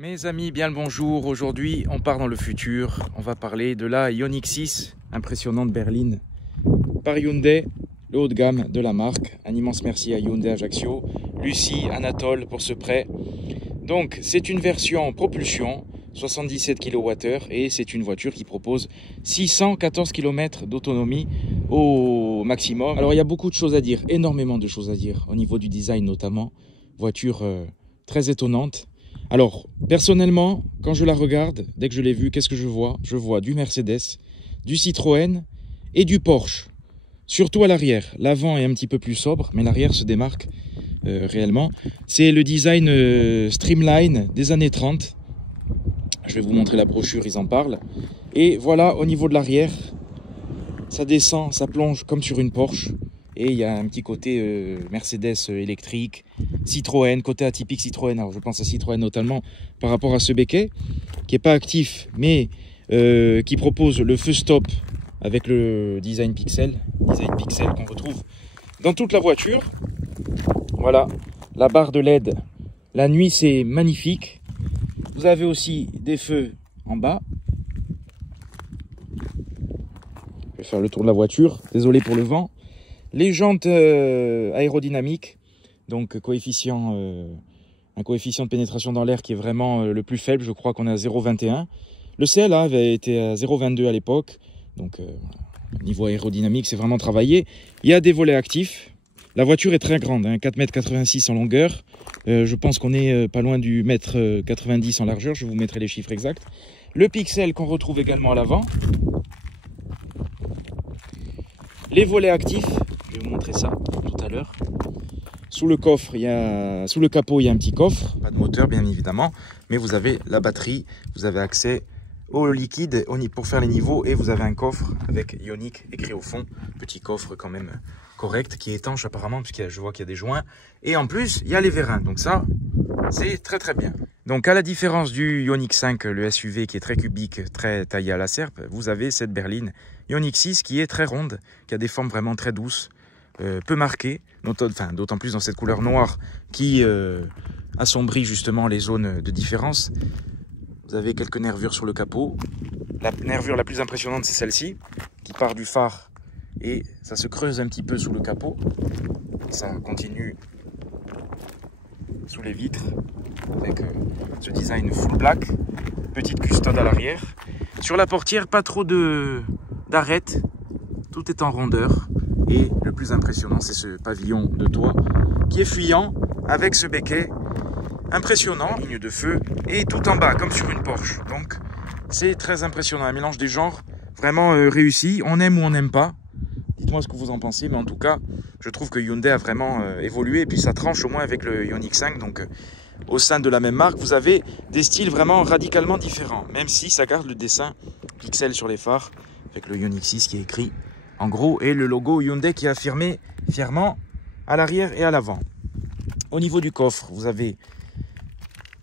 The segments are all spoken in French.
Mes amis, bien le bonjour. Aujourd'hui, on part dans le futur. On va parler de la Ioniq 6, impressionnante berline par Hyundai, le haut de gamme de la marque. Un immense merci à Hyundai Ajaccio, Lucie, Anatole pour ce prêt. Donc, c'est une version propulsion, 77 kWh, et c'est une voiture qui propose 614 km d'autonomie au maximum. Alors, il y a beaucoup de choses à dire, énormément de choses à dire, au niveau du design notamment. Voiture très étonnante. Alors, personnellement, quand je la regarde, dès que je l'ai vue, qu'est-ce que je vois? Je vois du Mercedes, du Citroën et du Porsche. Surtout à l'arrière. L'avant est un petit peu plus sobre, mais l'arrière se démarque réellement. C'est le design Streamline des années 30. Je vais vous montrer la brochure, ils en parlent. Et voilà, au niveau de l'arrière, ça descend, ça plonge comme sur une Porsche. Et il y a un petit côté Mercedes électrique, Citroën, côté atypique Citroën. Alors je pense à Citroën notamment par rapport à ce béquet, qui n'est pas actif, mais qui propose le feu stop avec le design pixel qu'on retrouve dans toute la voiture. Voilà, la barre de LED, la nuit c'est magnifique. Vous avez aussi des feux en bas. Je vais faire le tour de la voiture, désolé pour le vent. Les jantes aérodynamiques, donc un coefficient de pénétration dans l'air qui est vraiment le plus faible, je crois qu'on est à 0,21. Le CLA avait été à 0,22 à l'époque, donc niveau aérodynamique c'est vraiment travaillé. Il y a des volets actifs, la voiture est très grande, hein, 4,86 m en longueur, je pense qu'on est pas loin du 1,90 m en largeur, je vous mettrai les chiffres exacts. Le pixel qu'on retrouve également à l'avant. Les volets actifs, je vais vous montrer ça tout à l'heure. Sous le capot, il y a un petit coffre, pas de moteur bien évidemment, mais vous avez la batterie, vous avez accès au liquide pour faire les niveaux et vous avez un coffre avec Ioniq écrit au fond, petit coffre quand même correct qui est étanche apparemment puisque je vois qu'il y a des joints et en plus il y a les vérins, donc ça c'est très bien. Donc à la différence du Ioniq 5, le SUV qui est très cubique, très taillé à la serpe, vous avez cette berline Ioniq 6 qui est très ronde, qui a des formes vraiment très douces, peu marquées, d'autant plus dans cette couleur noire qui assombrit justement les zones de différence. Vous avez quelques nervures sur le capot. La nervure la plus impressionnante c'est celle-ci, qui part du phare et ça se creuse un petit peu sous le capot. Ça continue sous les vitres avec ce design full black, petite custode à l'arrière. Sur la portière, pas trop d'arêtes, tout est en rondeur. Et le plus impressionnant, c'est ce pavillon de toit qui est fuyant avec ce béquet impressionnant, ligne de feu, et tout en bas, comme sur une Porsche. Donc, c'est très impressionnant, un mélange des genres vraiment réussi. On aime ou on n'aime pas. Dites-moi ce que vous en pensez, mais en tout cas, je trouve que Hyundai a vraiment évolué, et puis ça tranche au moins avec le Ioniq 5. Donc, au sein de la même marque, vous avez des styles vraiment radicalement différents, même si ça garde le dessin pixel sur les phares, avec le Ioniq 6 qui est écrit en gros, et le logo Hyundai qui est affirmé fièrement à l'arrière et à l'avant. Au niveau du coffre, vous avez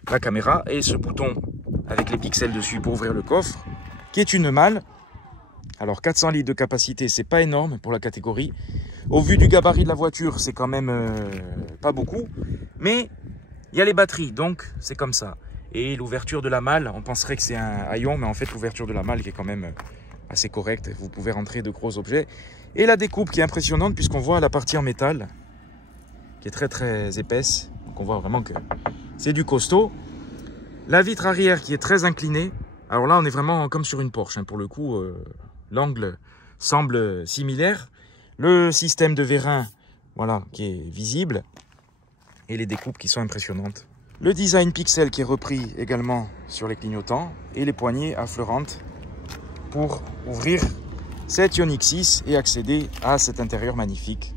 la caméra et ce bouton avec les pixels dessus pour ouvrir le coffre, qui est une malle. Alors 400 litres de capacité, c'est pas énorme pour la catégorie. Au vu du gabarit de la voiture, c'est quand même pas beaucoup. Mais il y a les batteries, donc c'est comme ça. Et l'ouverture de la malle, on penserait que c'est un haillon, mais en fait l'ouverture de la malle qui est quand même assez correcte. Vous pouvez rentrer de gros objets. Et la découpe qui est impressionnante puisqu'on voit la partie en métal qui est très épaisse. Donc on voit vraiment que c'est du costaud. La vitre arrière qui est très inclinée. Alors là, on est vraiment comme sur une Porsche. Hein. Pour le coup, l'angle semble similaire. Le système de vérin, voilà, qui est visible. Et les découpes qui sont impressionnantes. Le design pixel qui est repris également sur les clignotants. Et les poignées affleurantes pour ouvrir cette Ioniq 6 et accéder à cet intérieur magnifique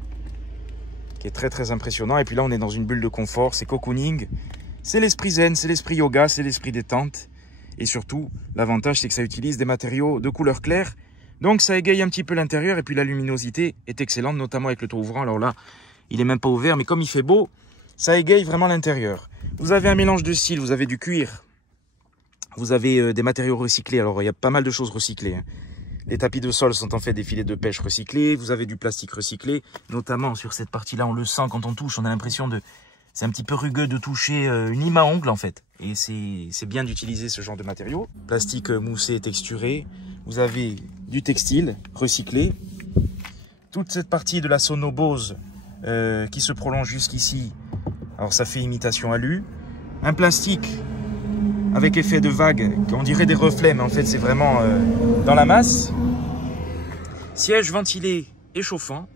qui est très impressionnant. Et puis là, on est dans une bulle de confort, c'est cocooning. C'est l'esprit zen, c'est l'esprit yoga, c'est l'esprit détente. Et surtout, l'avantage, c'est que ça utilise des matériaux de couleur claire. Donc, ça égaye un petit peu l'intérieur. Et puis, la luminosité est excellente, notamment avec le toit ouvrant. Alors là, il n'est même pas ouvert. Mais comme il fait beau, ça égaye vraiment l'intérieur. Vous avez un mélange de styles. Vous avez du cuir. Vous avez des matériaux recyclés. Alors, il y a pas mal de choses recyclées. Hein. Les tapis de sol sont en fait des filets de pêche recyclés. Vous avez du plastique recyclé. Notamment sur cette partie-là, on le sent quand on touche. On a l'impression C'est un petit peu rugueux de toucher une lime à ongles en fait. Et c'est bien d'utiliser ce genre de matériaux. Plastique moussé, texturé. Vous avez du textile recyclé. Toute cette partie de la sono Bose qui se prolonge jusqu'ici. Alors ça fait imitation alu. Un plastique avec effet de vague, on dirait des reflets, mais en fait c'est vraiment dans la masse. Siège ventilé et chauffant.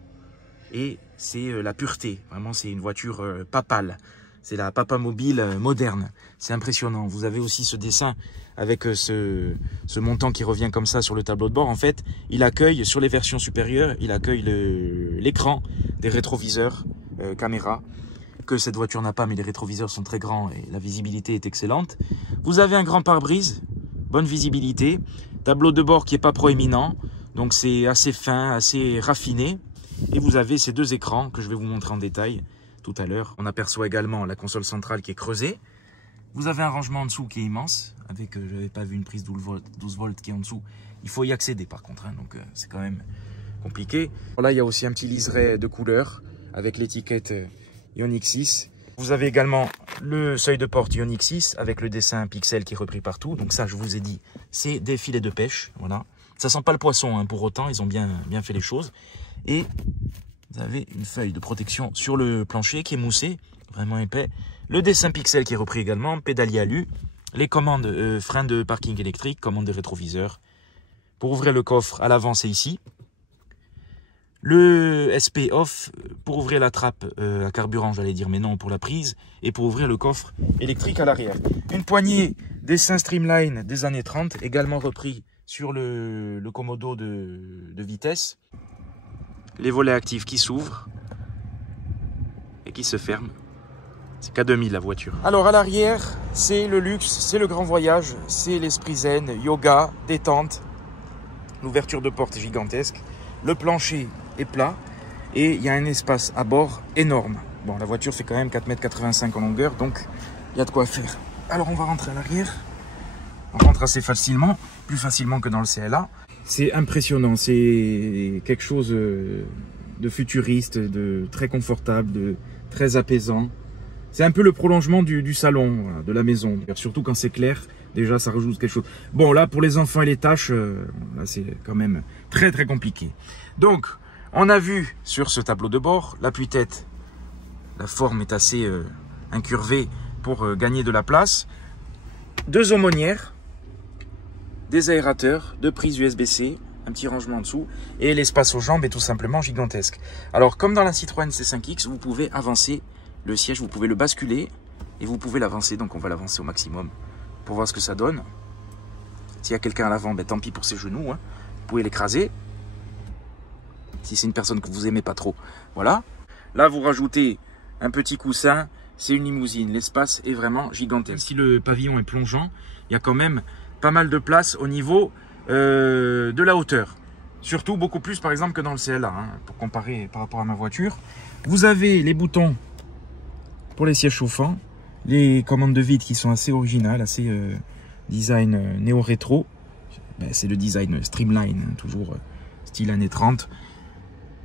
Et c'est la pureté. Vraiment, c'est une voiture papale. C'est la papa mobile moderne. C'est impressionnant. Vous avez aussi ce dessin avec ce montant qui revient comme ça sur le tableau de bord. En fait, il accueille, sur les versions supérieures, il accueille l'écran des rétroviseurs caméra, que cette voiture n'a pas, mais les rétroviseurs sont très grands et la visibilité est excellente. Vous avez un grand pare-brise, bonne visibilité. Tableau de bord qui n'est pas proéminent, donc c'est assez fin, assez raffiné. Et vous avez ces deux écrans que je vais vous montrer en détail tout à l'heure. On aperçoit également la console centrale qui est creusée. Vous avez un rangement en dessous qui est immense, avec, je n'avais pas vu une prise 12 volts qui est en dessous. Il faut y accéder par contre, hein, donc c'est quand même compliqué. Là, il y a aussi un petit liseré de couleur avec l'étiquette Ioniq 6. Vous avez également le seuil de porte Ioniq 6 avec le dessin pixel qui est repris partout. Donc ça, je vous ai dit, c'est des filets de pêche. Voilà. Ça sent pas le poisson, hein, pour autant, ils ont bien fait les choses. Et vous avez une feuille de protection sur le plancher qui est moussé, vraiment épais. Le dessin pixel qui est repris également, pédalier alu. Les commandes frein de parking électrique, commande de rétroviseur. Pour ouvrir le coffre, à l'avant, c'est ici. Le SP off, pour ouvrir la trappe à carburant, j'allais dire, mais non, pour la prise. Et pour ouvrir le coffre électrique à l'arrière. Une poignée dessin Streamline des années 30, également repris sur le commodo de vitesse. Les volets actifs qui s'ouvrent et qui se ferment. C'est K2000 la voiture. Alors à l'arrière, c'est le luxe, c'est le grand voyage, c'est l'esprit zen, yoga, détente. L'ouverture de porte est gigantesque. Le plancher est plat et il y a un espace à bord énorme. Bon, la voiture fait quand même 4,85 m en longueur, donc il y a de quoi faire. Alors on va rentrer à l'arrière. On rentre assez facilement, plus facilement que dans le CLA. C'est impressionnant, c'est quelque chose de futuriste, de très confortable, de très apaisant. C'est un peu le prolongement du salon, voilà, de la maison. Surtout quand c'est clair, déjà ça rajoute quelque chose. Bon là, pour les enfants et les tâches, là c'est quand même très très compliqué. Donc, on a vu sur ce tableau de bord, l'appui-tête, la forme est assez incurvée pour gagner de la place. Deux aumônières. Des aérateurs, deux prises USB-C, un petit rangement en dessous, et l'espace aux jambes est tout simplement gigantesque. Alors, comme dans la Citroën C5X, vous pouvez avancer le siège, vous pouvez le basculer, et vous pouvez l'avancer, donc on va l'avancer au maximum, pour voir ce que ça donne. S'il y a quelqu'un à l'avant, ben, tant pis pour ses genoux, hein. Vous pouvez l'écraser, si c'est une personne que vous aimez pas trop, voilà. Là, vous rajoutez un petit coussin, c'est une limousine, l'espace est vraiment gigantesque. Si le pavillon est plongeant, il y a quand même pas mal de place au niveau de la hauteur. Surtout beaucoup plus par exemple que dans le CLA, hein, pour comparer par rapport à ma voiture. Vous avez les boutons pour les sièges chauffants, les commandes de vide qui sont assez originales, assez design néo-rétro. Ben, c'est le design Streamline, hein, toujours style années 30.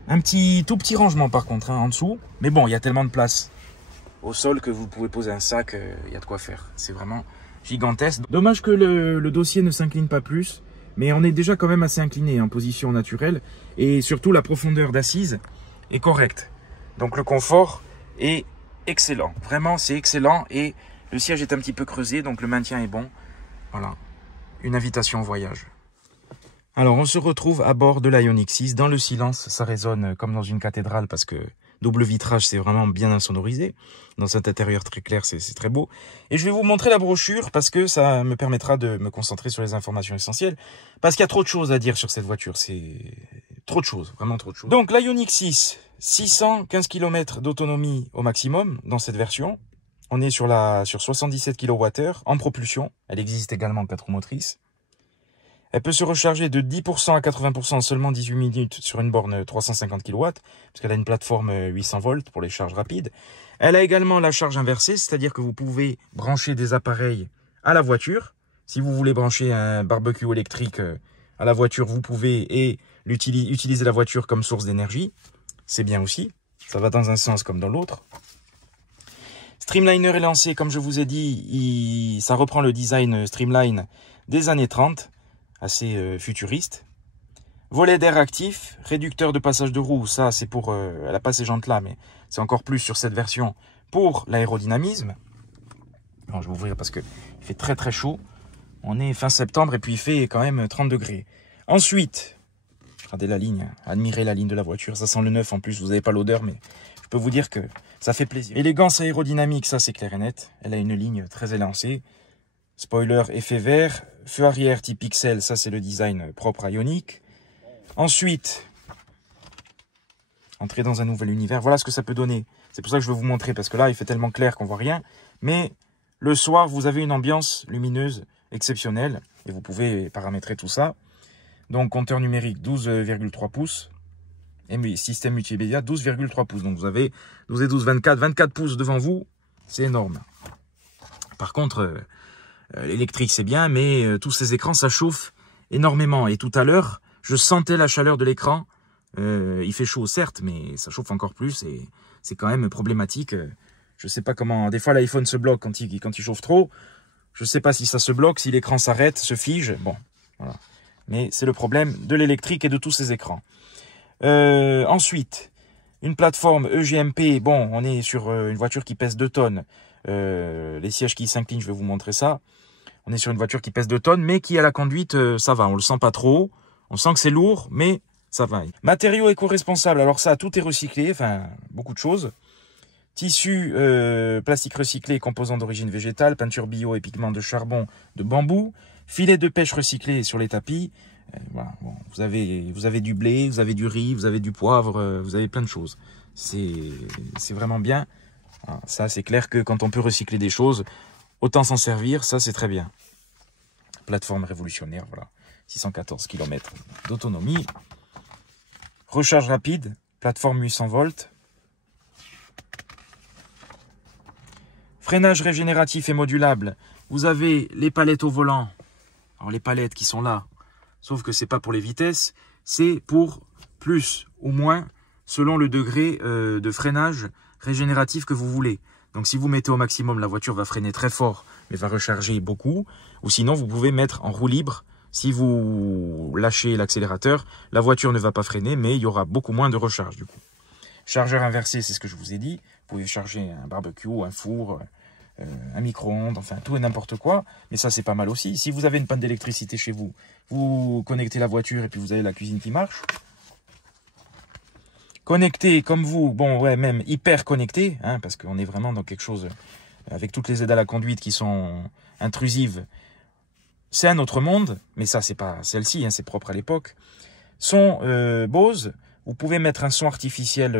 Un tout petit rangement par contre, hein, en dessous. Mais bon, il y a tellement de place au sol que vous pouvez poser un sac, il y a de quoi faire. C'est vraiment gigantesque. Dommage que le dossier ne s'incline pas plus, mais on est déjà quand même assez incliné en position naturelle et surtout la profondeur d'assise est correcte. Donc le confort est excellent. Vraiment, c'est excellent et le siège est un petit peu creusé, donc le maintien est bon. Voilà, une invitation au voyage. Alors, on se retrouve à bord de la Ioniq 6. Dans le silence, ça résonne comme dans une cathédrale parce que double vitrage, c'est vraiment bien insonorisé. Dans cet intérieur très clair, c'est très beau. Et je vais vous montrer la brochure parce que ça me permettra de me concentrer sur les informations essentielles. Parce qu'il y a trop de choses à dire sur cette voiture. C'est trop de choses, vraiment trop de choses. Donc, la Ioniq 6, 615 km d'autonomie au maximum dans cette version. On est sur 77 kWh en propulsion. Elle existe également en 4 roues motrices. Elle peut se recharger de 10% à 80% en seulement 18 minutes sur une borne 350 kW, parce qu'elle a une plateforme 800 volts pour les charges rapides. Elle a également la charge inversée, c'est-à-dire que vous pouvez brancher des appareils à la voiture. Si vous voulez brancher un barbecue électrique à la voiture, vous pouvez et utiliser la voiture comme source d'énergie. C'est bien aussi, ça va dans un sens comme dans l'autre. Streamliner est lancé, comme je vous ai dit, ça reprend le design Streamline des années 30, assez futuriste. Volet d'air actif, réducteur de passage de roue, ça c'est pour, elle n'a pas ces jantes là, mais c'est encore plus sur cette version pour l'aérodynamisme. Je vais ouvrir parce qu'il fait très très chaud. On est fin septembre et puis il fait quand même 30 degrés. Ensuite, regardez la ligne, admirez la ligne de la voiture, ça sent le neuf en plus, vous n'avez pas l'odeur, mais je peux vous dire que ça fait plaisir. Élégance aérodynamique, ça c'est clair et net. Elle a une ligne très élancée. Spoiler effet vert. Feu arrière type pixel, ça c'est le design propre à Ioniq. Ensuite, entrer dans un nouvel univers. Voilà ce que ça peut donner. C'est pour ça que je veux vous montrer, parce que là il fait tellement clair qu'on voit rien. Mais le soir, vous avez une ambiance lumineuse exceptionnelle. Et vous pouvez paramétrer tout ça. Donc compteur numérique 12,3 pouces. Et système multimédia 12,3 pouces. Donc vous avez 12 et 12, 24 pouces devant vous. C'est énorme. Par contre, l'électrique c'est bien, mais tous ces écrans ça chauffe énormément. Et tout à l'heure, je sentais la chaleur de l'écran. Il fait chaud certes, mais ça chauffe encore plus. Et c'est quand même problématique. Je sais pas comment. Des fois l'iPhone se bloque quand il chauffe trop. Je sais pas si ça se bloque, si l'écran s'arrête, se fige. Bon, voilà. Mais c'est le problème de l'électrique et de tous ces écrans. Ensuite, une plateforme EGMP. Bon, on est sur une voiture qui pèse 2 tonnes. Les sièges qui s'inclinent, je vais vous montrer ça. On est sur une voiture qui pèse 2 tonnes, mais qui à la conduite, ça va. On le sent pas trop. On sent que c'est lourd, mais ça va. Matériaux éco-responsables. Alors ça, tout est recyclé. Enfin, beaucoup de choses. Tissu, plastique recyclé, composants d'origine végétale, peinture bio et pigments de charbon, de bambou. Filet de pêche recyclé sur les tapis. Voilà, bon, vous avez du blé, vous avez du riz, vous avez du poivre, vous avez plein de choses. C'est vraiment bien. Voilà, ça, c'est clair que quand on peut recycler des choses, autant s'en servir, ça c'est très bien. Plateforme révolutionnaire, voilà. 614 km d'autonomie. Recharge rapide, plateforme 800 volts. Freinage régénératif et modulable. Vous avez les palettes au volant. Alors les palettes qui sont là, sauf que c'est pas pour les vitesses, c'est pour plus ou moins selon le degré de freinage régénératif que vous voulez. Donc si vous mettez au maximum, la voiture va freiner très fort, mais va recharger beaucoup. Ou sinon, vous pouvez mettre en roue libre. Si vous lâchez l'accélérateur, la voiture ne va pas freiner, mais il y aura beaucoup moins de recharge du coup. Chargeur inversé, c'est ce que je vous ai dit. Vous pouvez charger un barbecue, un four, un micro-ondes, enfin tout et n'importe quoi. Mais ça, c'est pas mal aussi. Si vous avez une panne d'électricité chez vous, vous connectez la voiture et puis vous avez la cuisine qui marche. Connecté comme vous, bon ouais, même hyper connecté, hein, parce qu'on est vraiment dans quelque chose avec toutes les aides à la conduite qui sont intrusives. C'est un autre monde, mais ça, c'est pas celle-ci, hein, c'est propre à l'époque. Son Bose, vous pouvez mettre un son artificiel.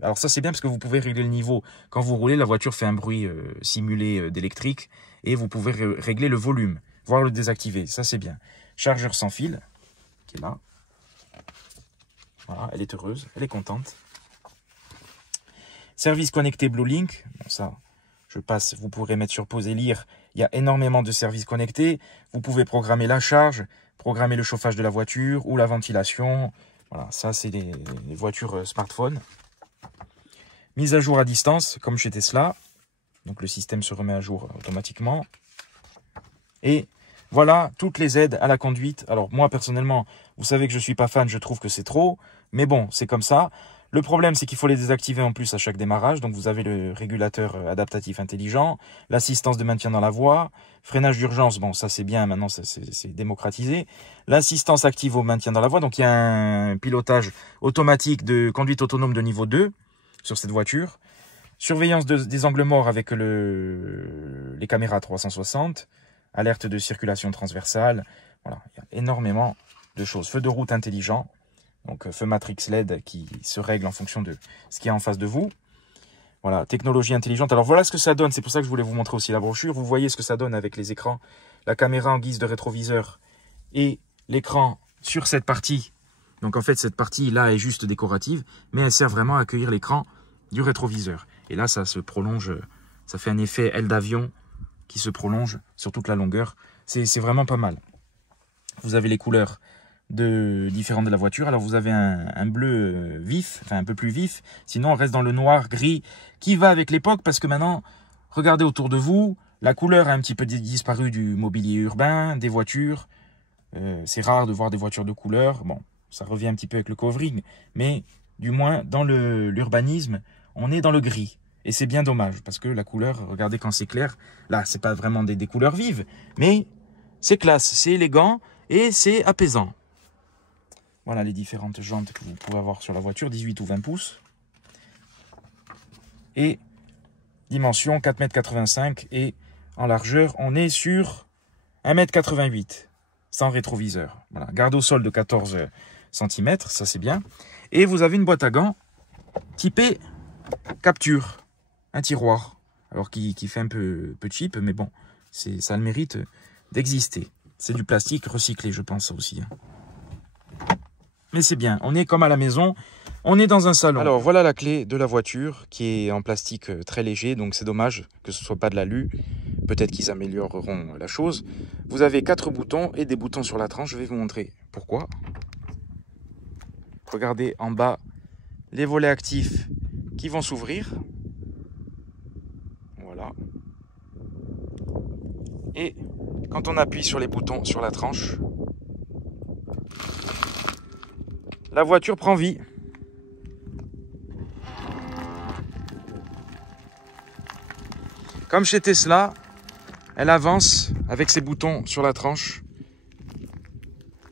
Alors ça, c'est bien parce que vous pouvez régler le niveau. Quand vous roulez, la voiture fait un bruit simulé d'électrique et vous pouvez régler le volume, voire le désactiver. Ça, c'est bien. Chargeur sans fil, qui est là. Voilà, elle est heureuse, elle est contente. Service connecté Bluelink. Bon, ça, je passe, vous pourrez mettre sur pause et lire. Il y a énormément de services connectés. Vous pouvez programmer la charge, programmer le chauffage de la voiture ou la ventilation. Voilà, ça, c'est les voitures smartphones. Mise à jour à distance, comme chez Tesla. Donc, le système se remet à jour automatiquement. Et voilà toutes les aides à la conduite. Alors, moi, personnellement, vous savez que je ne suis pas fan, je trouve que c'est trop. Mais bon, c'est comme ça. Le problème, c'est qu'il faut les désactiver en plus à chaque démarrage. Donc, vous avez le régulateur adaptatif intelligent, l'assistance de maintien dans la voie, freinage d'urgence. Bon, ça, c'est bien. Maintenant, c'est démocratisé. L'assistance active au maintien dans la voie. Donc, il y a un pilotage automatique de conduite autonome de niveau 2 sur cette voiture. Surveillance des angles morts avec les caméras 360. Alerte de circulation transversale. Voilà, il y a énormément de choses. Feu de route intelligent. Donc, feu matrix LED qui se règle en fonction de ce qu'il y a en face de vous. Voilà, technologie intelligente. Alors, voilà ce que ça donne. C'est pour ça que je voulais vous montrer aussi la brochure. Vous voyez ce que ça donne avec les écrans. La caméra en guise de rétroviseur et l'écran sur cette partie. Donc, en fait, cette partie-là est juste décorative, mais elle sert vraiment à accueillir l'écran du rétroviseur. Et là, ça se prolonge. Ça fait un effet aile d'avion qui se prolonge sur toute la longueur. C'est vraiment pas mal. Vous avez les couleurs. différent de la voiture. Alors vous avez un bleu vif, enfin un peu plus vif, sinon on reste dans le noir gris qui va avec l'époque, parce que maintenant, regardez autour de vous, la couleur a un petit peu disparu du mobilier urbain, des voitures. C'est rare de voir des voitures de couleur. Bon, ça revient un petit peu avec le covering, mais du moins dans l'urbanisme, on est dans le gris. Et c'est bien dommage, parce que la couleur, regardez quand c'est clair, là c'est pas vraiment des couleurs vives, mais c'est classe, c'est élégant et c'est apaisant. Voilà les différentes jantes que vous pouvez avoir sur la voiture, 18 ou 20 pouces. Et dimension 4,85 m, et en largeur, on est sur 1,88 m, sans rétroviseur. Voilà, garde au sol de 14 cm, ça c'est bien. Et vous avez une boîte à gants typée capture, un tiroir, alors qui fait un peu cheap, mais bon, ça a le mérite d'exister. C'est du plastique recyclé, je pense aussi. Mais c'est bien, on est comme à la maison, on est dans un salon. Alors voilà la clé de la voiture qui est en plastique très léger, donc c'est dommage que ce soit pas de l'alu. Peut-être qu'ils amélioreront la chose. Vous avez 4 boutons et des boutons sur la tranche, je vais vous montrer pourquoi. Regardez en bas les volets actifs qui vont s'ouvrir. Voilà. Et quand on appuie sur les boutons sur la tranche, la voiture prend vie. Comme chez Tesla, elle avance avec ses boutons sur la tranche.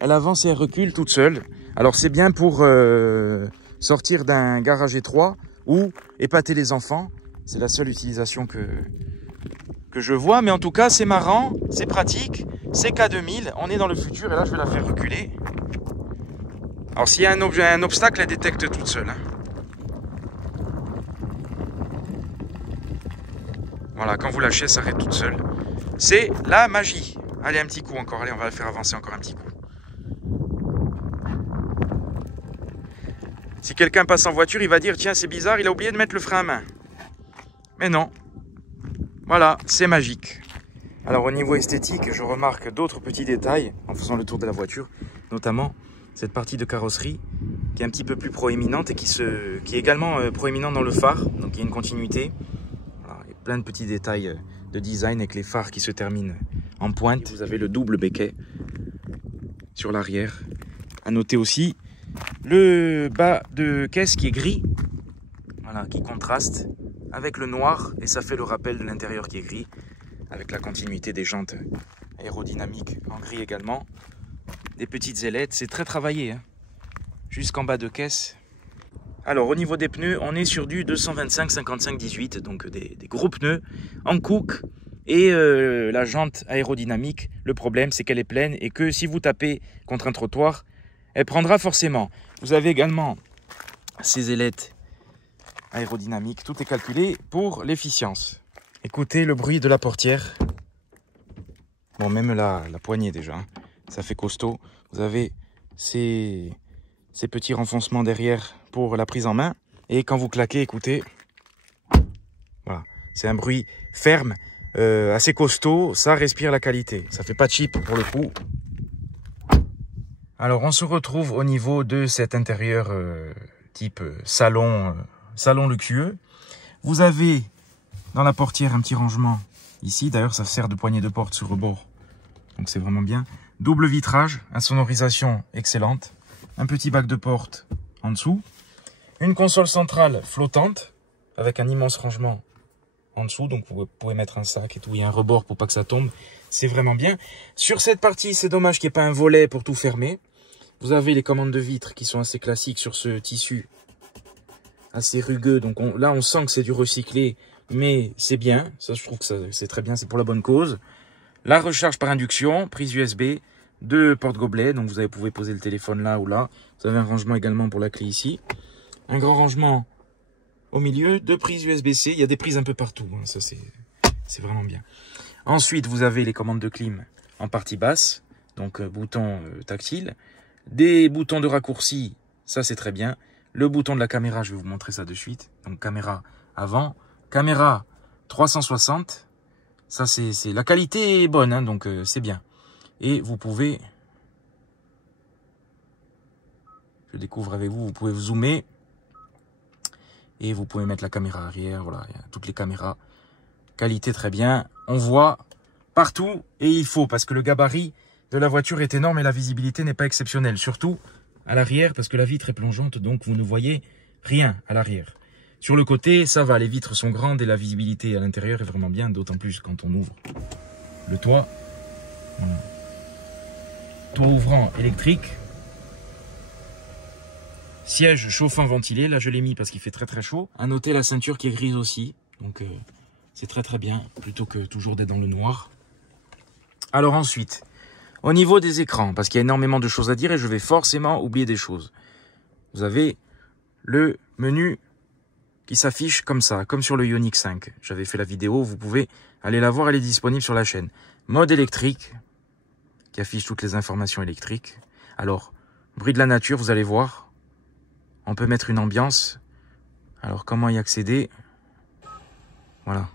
Elle avance et elle recule toute seule. Alors c'est bien pour sortir d'un garage étroit ou épater les enfants. C'est la seule utilisation que je vois. Mais en tout cas, c'est marrant, c'est pratique. C'est K2000, on est dans le futur. Et là, je vais la faire reculer. Alors s'il y a un obstacle, elle détecte toute seule. Voilà, quand vous lâchez, elle s'arrête toute seule. C'est la magie. Allez, un petit coup encore. Allez, on va la faire avancer encore un petit coup. Si quelqu'un passe en voiture, il va dire, tiens, c'est bizarre, il a oublié de mettre le frein à main. Mais non. Voilà, c'est magique. Alors au niveau esthétique, je remarque d'autres petits détails en faisant le tour de la voiture, notamment cette partie de carrosserie qui est un petit peu plus proéminente et qui est également proéminente dans le phare. Donc il y a une continuité. Voilà, il y a plein de petits détails de design avec les phares qui se terminent en pointe. Vous avez le double béquet sur l'arrière. À noter aussi le bas de caisse qui est gris, voilà, qui contraste avec le noir, et ça fait le rappel de l'intérieur qui est gris, avec la continuité des jantes aérodynamiques en gris également. Des petites ailettes, c'est très travaillé, hein, jusqu'en bas de caisse. Alors au niveau des pneus, on est sur du 225-55-18, donc des gros pneus en cook. Et la jante aérodynamique, le problème c'est qu'elle est pleine et que si vous tapez contre un trottoir, elle prendra forcément. Vous avez également ces ailettes aérodynamiques. Tout est calculé pour l'efficience. Écoutez le bruit de la portière. Bon, même la poignée déjà, hein. Ça fait costaud. Vous avez ces petits renfoncements derrière pour la prise en main. Et quand vous claquez, écoutez. Voilà, c'est un bruit ferme, assez costaud. Ça respire la qualité. Ça fait pas cheap pour le coup. Alors, on se retrouve au niveau de cet intérieur type salon luxueux. Vous avez dans la portière un petit rangement ici. D'ailleurs, ça sert de poignée de porte sur rebord. Donc, c'est vraiment bien. Double vitrage, insonorisation excellente. Un petit bac de porte en dessous. Une console centrale flottante avec un immense rangement en dessous. Donc, vous pouvez mettre un sac et tout. Il y a un rebord pour pas que ça tombe. C'est vraiment bien. Sur cette partie, c'est dommage qu'il n'y ait pas un volet pour tout fermer. Vous avez les commandes de vitres qui sont assez classiques sur ce tissu assez rugueux. Donc là, on sent que c'est du recyclé, mais c'est bien. Ça, je trouve que c'est très bien, c'est pour la bonne cause. La recharge par induction, prise USB, 2 porte-gobelets. Donc vous pouvez poser le téléphone là ou là. Vous avez un rangement également pour la clé ici. Un grand rangement au milieu, 2 prises USB-C. Il y a des prises un peu partout, hein. Ça, c'est vraiment bien. Ensuite, vous avez les commandes de clim en partie basse. Donc bouton tactile. Des boutons de raccourci, ça c'est très bien. Le bouton de la caméra, je vais vous montrer ça de suite. Donc caméra avant, caméra 360. Ça c'est la qualité est bonne, hein, donc c'est bien. Et vous pouvez je découvre avec vous. Vous pouvez vous zoomer. Et vous pouvez mettre la caméra arrière. Voilà, il y a toutes les caméras. Qualité très bien. On voit partout et il faut parce que le gabarit de la voiture est énorme et la visibilité n'est pas exceptionnelle. Surtout à l'arrière parce que la vitre est plongeante. Donc vous ne voyez rien à l'arrière. Sur le côté, ça va. Les vitres sont grandes et la visibilité à l'intérieur est vraiment bien. D'autant plus quand on ouvre le toit. Voilà. Toit ouvrant électrique. Siège chauffant ventilé. Là, je l'ai mis parce qu'il fait très très chaud. À noter la ceinture qui est grise aussi. Donc, c'est très très bien. Plutôt que toujours d'être dans le noir. Alors ensuite, au niveau des écrans, parce qu'il y a énormément de choses à dire et je vais forcément oublier des choses. Vous avez le menu qui s'affiche comme ça, comme sur le Ioniq 5. J'avais fait la vidéo, vous pouvez aller la voir, elle est disponible sur la chaîne. Mode électrique, qui affiche toutes les informations électriques. Alors, bruit de la nature, vous allez voir. On peut mettre une ambiance. Alors, comment y accéder? Voilà.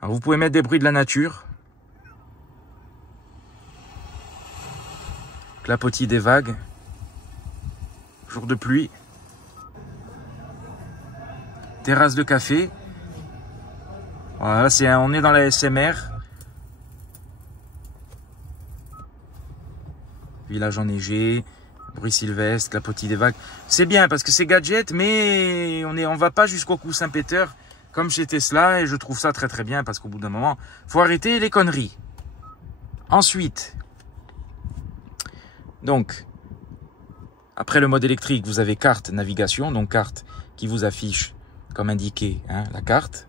Alors, vous pouvez mettre des bruits de la nature. Clapotis des vagues. Jour de pluie. Terrasse de café. Voilà, on est dans la SMR. Village enneigé, bruit sylvestre, clapotis des vagues. C'est bien parce que c'est gadget, mais on va pas jusqu'au coussin péteur comme chez Tesla et je trouve ça très très bien parce qu'au bout d'un moment, faut arrêter les conneries. Ensuite, donc, après le mode électrique, vous avez carte navigation, donc carte qui vous affiche comme indiqué la carte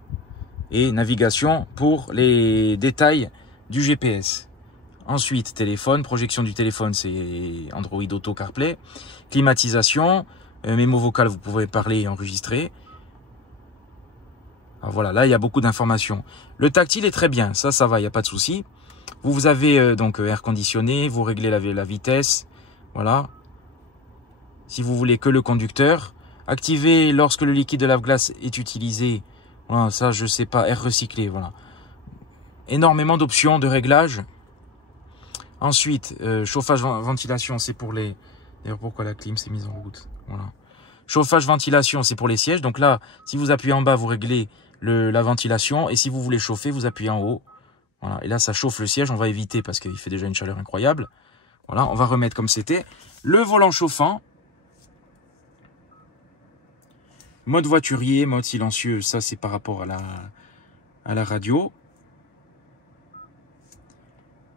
et navigation pour les détails du GPS. Ensuite, téléphone, projection du téléphone, c'est Android Auto CarPlay. Climatisation, mémo vocal, vous pouvez parler et enregistrer. Alors voilà, là, il y a beaucoup d'informations. Le tactile est très bien, ça va, il n'y a pas de souci. Vous avez donc air conditionné, vous réglez la vitesse, voilà. Si vous voulez que le conducteur. Activer lorsque le liquide de lave-glace est utilisé. Voilà, ça, je sais pas, air recyclé, voilà. Énormément d'options de réglage. Ensuite, chauffage, ventilation, c'est pour les... D'ailleurs, pourquoi la clim s'est mise en route? Voilà. Chauffage, ventilation, c'est pour les sièges. Donc là, si vous appuyez en bas, vous réglez la ventilation. Et si vous voulez chauffer, vous appuyez en haut. Voilà. Et là, ça chauffe le siège. On va éviter parce qu'il fait déjà une chaleur incroyable. Voilà, on va remettre comme c'était. Le volant chauffant. Mode voiturier, mode silencieux. Ça, c'est par rapport à la radio.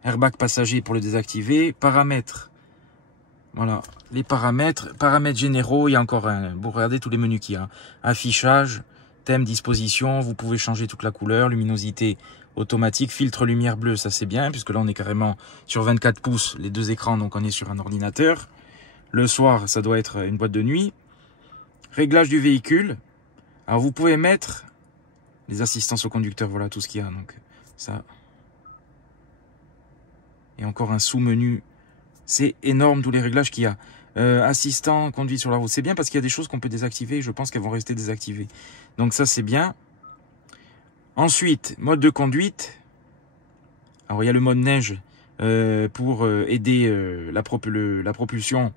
Airbag passager pour le désactiver. Paramètres. Voilà. Les paramètres. Paramètres généraux. Il y a encore un. Vous regardez tous les menus qu'il y a. Affichage. Thème, disposition. Vous pouvez changer toute la couleur. Luminosité automatique. Filtre lumière bleue. Ça, c'est bien. Puisque là, on est carrément sur 24 pouces. Les deux écrans. Donc, on est sur un ordinateur. Le soir, ça doit être une boîte de nuit. Réglage du véhicule. Alors, vous pouvez mettre les assistances au conducteur. Voilà tout ce qu'il y a. Donc, ça. Et encore un sous-menu. C'est énorme tous les réglages qu'il y a. Assistant, conduite sur la route. C'est bien parce qu'il y a des choses qu'on peut désactiver. Et je pense qu'elles vont rester désactivées. Donc ça, c'est bien. Ensuite, mode de conduite. Alors, il y a le mode neige pour aider la propulsion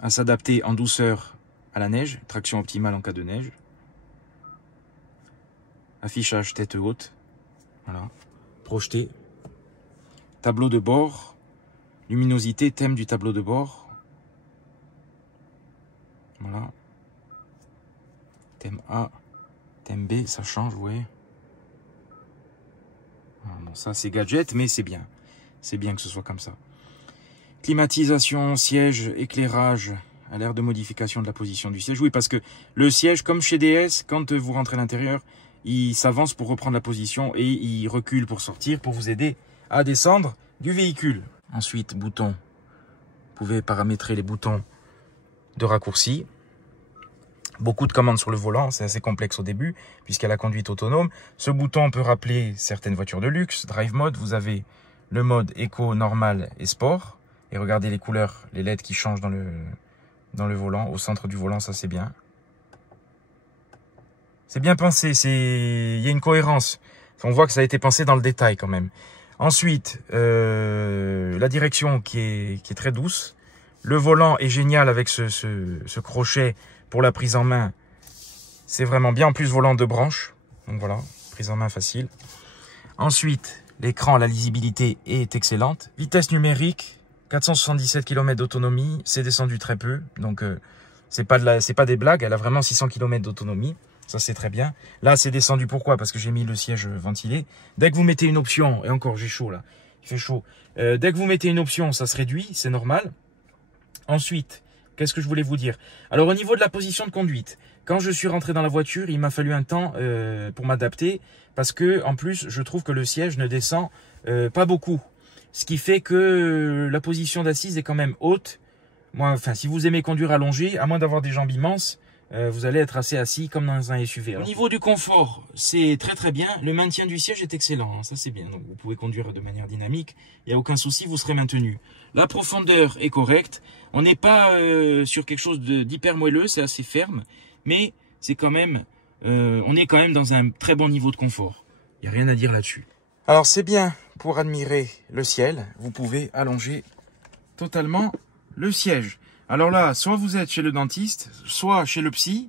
à s'adapter en douceur à la neige. Traction optimale en cas de neige. Affichage tête haute. Voilà. Projeté. Tableau de bord. Luminosité, thème du tableau de bord. Voilà. Thème A. Thème B, ça change, vous voyez. Bon, ça, c'est gadget, mais c'est bien. C'est bien que ce soit comme ça. Climatisation, siège, éclairage, alerte de modification de la position du siège. Oui, parce que le siège, comme chez DS, quand vous rentrez à l'intérieur, il s'avance pour reprendre la position et il recule pour sortir, pour vous aider à descendre du véhicule. Ensuite, bouton. Vous pouvez paramétrer les boutons de raccourci. Beaucoup de commandes sur le volant, c'est assez complexe au début, puisqu'il y a la conduite autonome. Ce bouton peut rappeler certaines voitures de luxe. Drive mode, vous avez le mode éco, normal et sport. Et regardez les couleurs, les LED qui changent dans le volant, au centre du volant, ça c'est bien. C'est bien pensé, il y a une cohérence. On voit que ça a été pensé dans le détail quand même. Ensuite, la direction qui est très douce. Le volant est génial avec ce crochet pour la prise en main. C'est vraiment bien. En plus, volant de branche. Donc voilà, prise en main facile. Ensuite, l'écran, la lisibilité est excellente. Vitesse numérique, 477 km d'autonomie. C'est descendu très peu. Donc, c'est pas des blagues. Elle a vraiment 600 km d'autonomie. Ça, c'est très bien. Là, c'est descendu. Pourquoi? Parce que j'ai mis le siège ventilé. Dès que vous mettez une option, et encore, j'ai chaud là. Il fait chaud. Dès que vous mettez une option, ça se réduit. C'est normal. Ensuite, qu'est-ce que je voulais vous dire? Alors, au niveau de la position de conduite, quand je suis rentré dans la voiture, il m'a fallu un temps pour m'adapter parce que, en plus, je trouve que le siège ne descend pas beaucoup. Ce qui fait que la position d'assise est quand même haute. Moi, enfin, si vous aimez conduire allongé, à moins d'avoir des jambes immenses, vous allez être assez assis comme dans un SUV. Alors, au niveau du confort, c'est très très bien. Le maintien du siège est excellent, hein, ça c'est bien. Donc, vous pouvez conduire de manière dynamique, il n'y a aucun souci, vous serez maintenu. La profondeur est correcte. On n'est pas sur quelque chose d'hyper moelleux, c'est assez ferme, mais c'est quand même, on est quand même dans un très bon niveau de confort. Il n'y a rien à dire là-dessus. Alors c'est bien pour admirer le ciel, vous pouvez allonger totalement le siège. Alors là, soit vous êtes chez le dentiste, soit chez le psy.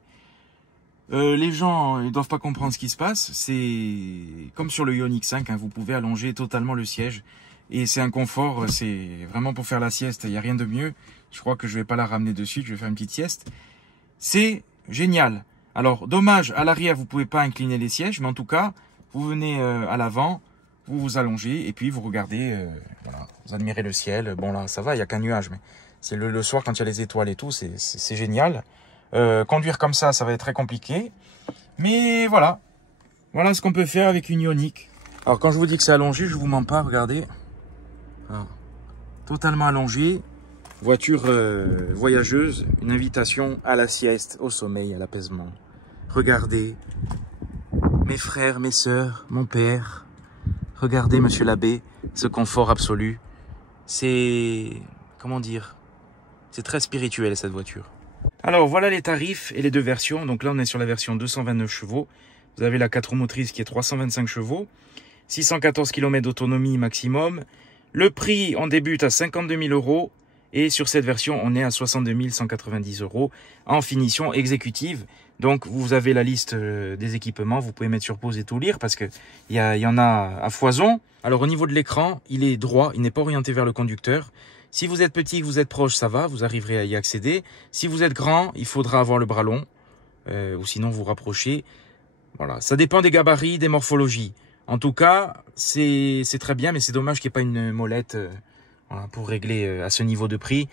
Les gens ils doivent pas comprendre ce qui se passe. C'est comme sur le Ioniq 5, hein, vous pouvez allonger totalement le siège. Et c'est un confort, c'est vraiment pour faire la sieste, il n'y a rien de mieux. Je crois que je vais pas la ramener de suite, je vais faire une petite sieste. C'est génial. Alors, dommage, à l'arrière, vous pouvez pas incliner les sièges, mais en tout cas, vous venez à l'avant, vous vous allongez, et puis vous regardez, voilà, vous admirez le ciel. Bon là, ça va, il n'y a qu'un nuage, mais c'est le soir quand il y a les étoiles et tout, c'est génial. Conduire comme ça va être très compliqué. Mais voilà, voilà ce qu'on peut faire avec une Ioniq. Alors quand je vous dis que c'est allongé, je vous mens pas, regardez. Alors, totalement allongé. Voiture voyageuse, une invitation à la sieste, au sommeil, à l'apaisement. Regardez, mes frères, mes sœurs, mon père. Regardez, monsieur l'abbé, ce confort absolu. C'est, comment dire, c'est très spirituel cette voiture. Alors voilà les tarifs et les deux versions. Donc là on est sur la version 229 chevaux. Vous avez la 4 roues motrices qui est 325 chevaux. 614 km d'autonomie maximum. Le prix, on débute à 52 000 €. Et sur cette version, on est à 62 190 € en finition exécutive. Donc, vous avez la liste des équipements. Vous pouvez mettre sur pause et tout lire parce qu'il y en a à foison. Alors, au niveau de l'écran, il est droit. Il n'est pas orienté vers le conducteur. Si vous êtes petit, que vous êtes proche, ça va. Vous arriverez à y accéder. Si vous êtes grand, il faudra avoir le bras long. Ou sinon, vous rapprochez. Voilà. Ça dépend des gabarits, des morphologies. En tout cas, c'est très bien. Mais c'est dommage qu'il n'y ait pas une molette... Voilà, pour régler à ce niveau de prix,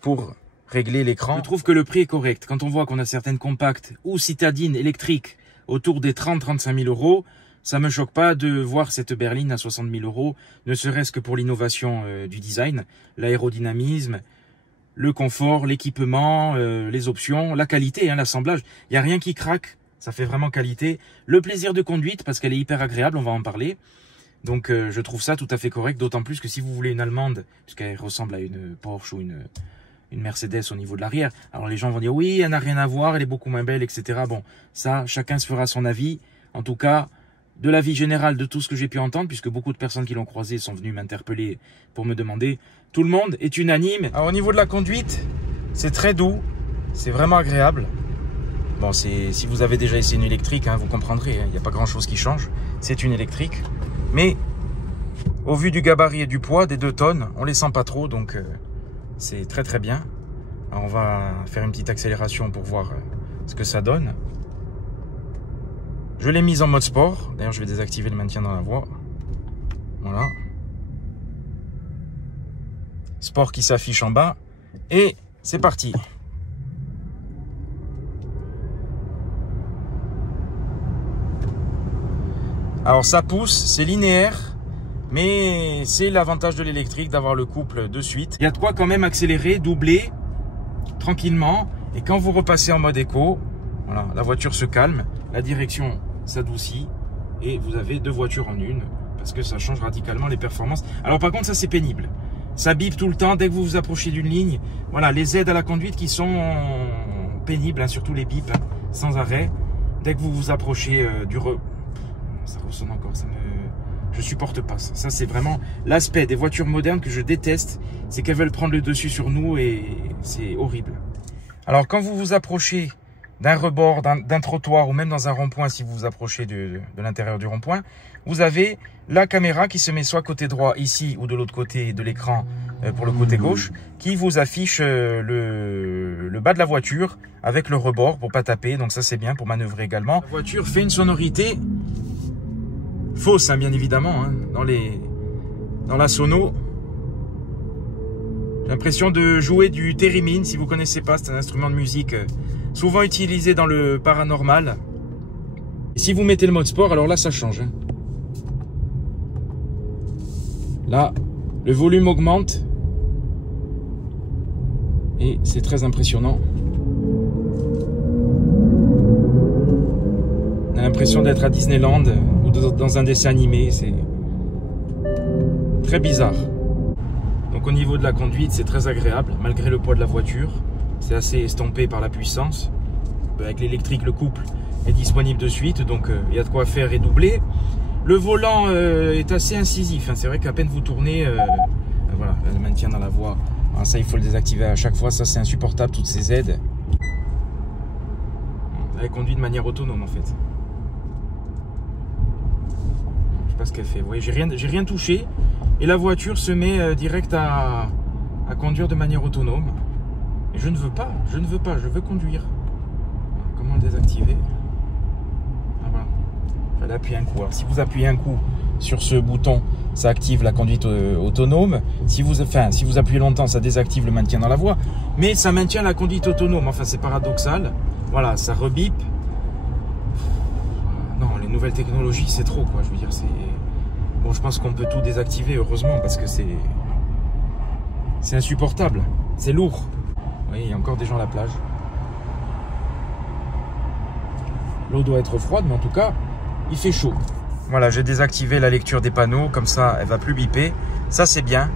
pour régler l'écran. Je trouve que le prix est correct. Quand on voit qu'on a certaines compactes ou citadines électriques autour des 30-35 000 €, ça me choque pas de voir cette berline à 60 000 €, ne serait-ce que pour l'innovation du design, l'aérodynamisme, le confort, l'équipement, les options, la qualité, hein, l'assemblage. Il n'y a rien qui craque, ça fait vraiment qualité. Le plaisir de conduite, parce qu'elle est hyper agréable, on va en parler. Donc je trouve ça tout à fait correct, d'autant plus que si vous voulez une allemande, puisqu'elle ressemble à une Porsche ou une Mercedes au niveau de l'arrière, alors les gens vont dire oui, elle n'a rien à voir, elle est beaucoup moins belle, etc. Bon, ça, chacun se fera son avis. En tout cas, de l'avis général de tout ce que j'ai pu entendre, puisque beaucoup de personnes qui l'ont croisé sont venues m'interpeller pour me demander, tout le monde est unanime. Alors au niveau de la conduite, c'est très doux, c'est vraiment agréable. Bon, si vous avez déjà essayé une électrique, hein, vous comprendrez, il n'y a pas grand chose qui change, c'est une électrique. Mais au vu du gabarit et du poids des 2 tonnes, on les sent pas trop, donc c'est très très bien. Alors on va faire une petite accélération pour voir ce que ça donne. Je l'ai mise en mode sport. D'ailleurs, je vais désactiver le maintien dans la voie. Voilà. Sport qui s'affiche en bas. Et c'est parti. Alors ça pousse, c'est linéaire, mais c'est l'avantage de l'électrique d'avoir le couple de suite. Il y a de quoi quand même accélérer, doubler tranquillement. Et quand vous repassez en mode éco, voilà, la voiture se calme, la direction s'adoucit et vous avez 2 voitures en une parce que ça change radicalement les performances. Alors par contre ça c'est pénible. Ça bip tout le temps dès que vous vous approchez d'une ligne. Voilà, les aides à la conduite qui sont pénibles, hein, surtout les bips, hein, sans arrêt. Dès que vous vous approchez ça ressonne encore, Je supporte pas ça. Ça, c'est vraiment l'aspect des voitures modernes que je déteste. C'est qu'elles veulent prendre le dessus sur nous et c'est horrible. Alors, quand vous vous approchez d'un rebord, d'un trottoir ou même dans un rond-point, si vous vous approchez de l'intérieur du rond-point, vous avez la caméra qui se met soit côté droit ici ou de l'autre côté de l'écran pour le côté gauche, qui vous affiche le bas de la voiture avec le rebord pour pas taper. Donc ça, c'est bien pour manœuvrer également. La voiture fait une sonorité fausse, hein, bien évidemment, hein, dans la sono. J'ai l'impression de jouer du theremin. Si vous connaissez pas, c'est un instrument de musique souvent utilisé dans le paranormal. Et si vous mettez le mode sport, alors là, ça change. Hein. Là, le volume augmente. Et c'est très impressionnant. On a l'impression d'être à Disneyland ou dans un dessin animé. C'est très bizarre. Donc au niveau de la conduite, c'est très agréable, malgré le poids de la voiture. C'est assez estompé par la puissance. Avec l'électrique, le couple est disponible de suite, donc il y a de quoi faire et doubler. Le volant est assez incisif, hein. C'est vrai qu'à peine vous tournez, voilà, le maintien dans la voie. Alors ça, il faut le désactiver à chaque fois. Ça, c'est insupportable, toutes ces aides. Elle conduit de manière autonome, en fait. Je sais pas ce qu'elle fait. Vous voyez, j'ai rien touché. Et la voiture se met direct à conduire de manière autonome. Et je ne veux pas, je veux conduire. Comment le désactiver? Ah, voilà. Il fallait appuyer un coup. Alors, si vous appuyez un coup sur ce bouton, ça active la conduite autonome. Si vous appuyez longtemps, ça désactive le maintien dans la voie. Mais ça maintient la conduite autonome. Enfin, c'est paradoxal. Voilà, ça rebip. Non, les nouvelles technologies, c'est trop, quoi. Je veux dire, c'est... Bon, je pense qu'on peut tout désactiver, heureusement, parce que c'est insupportable. C'est lourd. Vous voyez, il y a encore des gens à la plage. L'eau doit être froide, mais en tout cas, il fait chaud. Voilà, j'ai désactivé la lecture des panneaux, comme ça, elle va plus biper. Ça, c'est bien,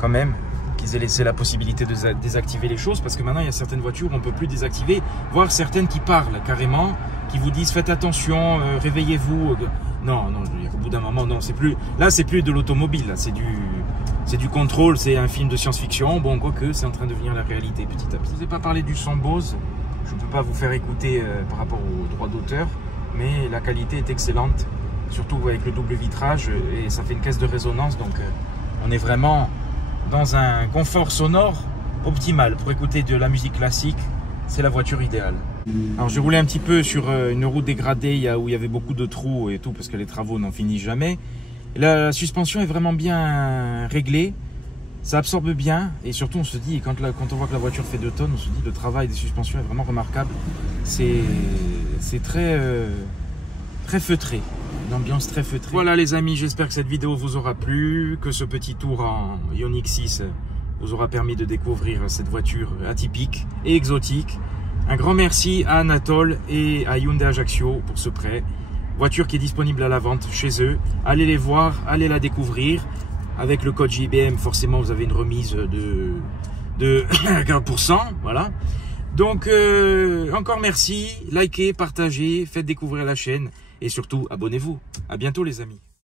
quand même, qu'ils aient laissé la possibilité de désactiver les choses, parce que maintenant, il y a certaines voitures où on ne peut plus désactiver, voire certaines qui parlent carrément, qui vous disent, faites attention, réveillez-vous. Non, je veux dire, au bout d'un moment, non, c'est plus... Là, c'est plus de l'automobile, c'est du contrôle, c'est un film de science-fiction. Bon, quoique, c'est en train de devenir la réalité petit à petit. Je ne vous ai pas parlé du son Bose. Je ne peux pas vous faire écouter par rapport au droit d'auteur, mais la qualité est excellente, surtout avec le double vitrage, et ça fait une caisse de résonance, donc on est vraiment dans un confort sonore optimal. Pour écouter de la musique classique, c'est la voiture idéale. Alors j'ai roulé un petit peu sur une route dégradée où il y avait beaucoup de trous et tout, parce que les travaux n'en finissent jamais. La suspension est vraiment bien réglée. Ça absorbe bien et surtout on se dit, quand on voit que la voiture fait 2 tonnes, on se dit le travail des suspensions est vraiment remarquable. C'est très, très feutré, une ambiance très feutrée. Voilà les amis, j'espère que cette vidéo vous aura plu, que ce petit tour en Ioniq 6 vous aura permis de découvrir cette voiture atypique et exotique. Un grand merci à Anatole et à Hyundai Ajaccio pour ce prêt. Voiture qui est disponible à la vente chez eux. Allez les voir, allez la découvrir. Avec le code JBM, forcément, vous avez une remise de 40%. Voilà. Donc, encore merci. Likez, partagez, faites découvrir la chaîne. Et surtout, abonnez-vous. À bientôt, les amis.